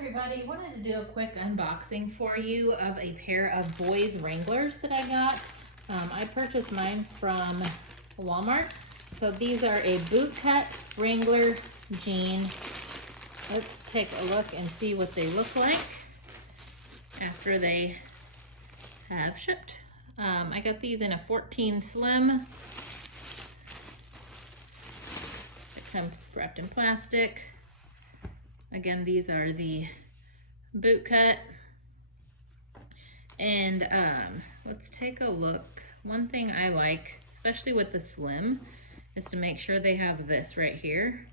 everybody, wanted to do a quick unboxing for you of a pair of boys Wranglers that I got. I purchased mine from Walmart. So these are a bootcut Wrangler jean. Let's take a look and see what they look like after they have shipped. I got these in a 14 slim. They come wrapped in plastic. Again, these are the boot cut. And let's take a look. One thing I like, especially with the slim, is to make sure they have this right here,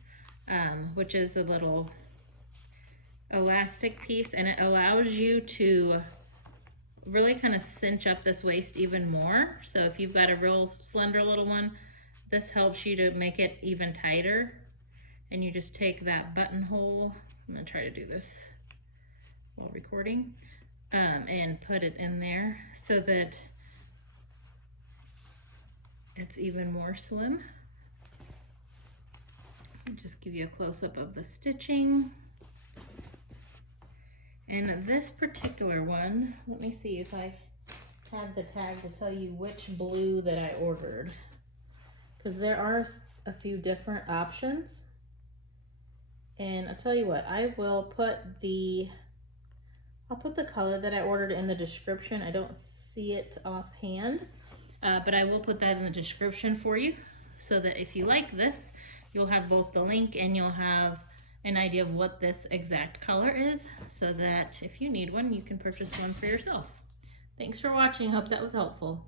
which is a little elastic piece, and it allows you to really kind of cinch up this waist even more. So if you've got a real slender little one, this helps you to make it even tighter. And you just take that buttonhole, I'm gonna try to do this while recording, and put it in there so that it's even more slim. I'll just give you a close-up of the stitching. And this particular one, let me see if I have the tag to tell you which blue that I ordered, because there are a few different options. And I'll tell you what, I'll put the color that I ordered in the description. I don't see it offhand, but I will put that in the description for you, so that if you like this, you'll have both the link and you'll have an idea of what this exact color is, so that if you need one, you can purchase one for yourself. Thanks for watching. Hope that was helpful.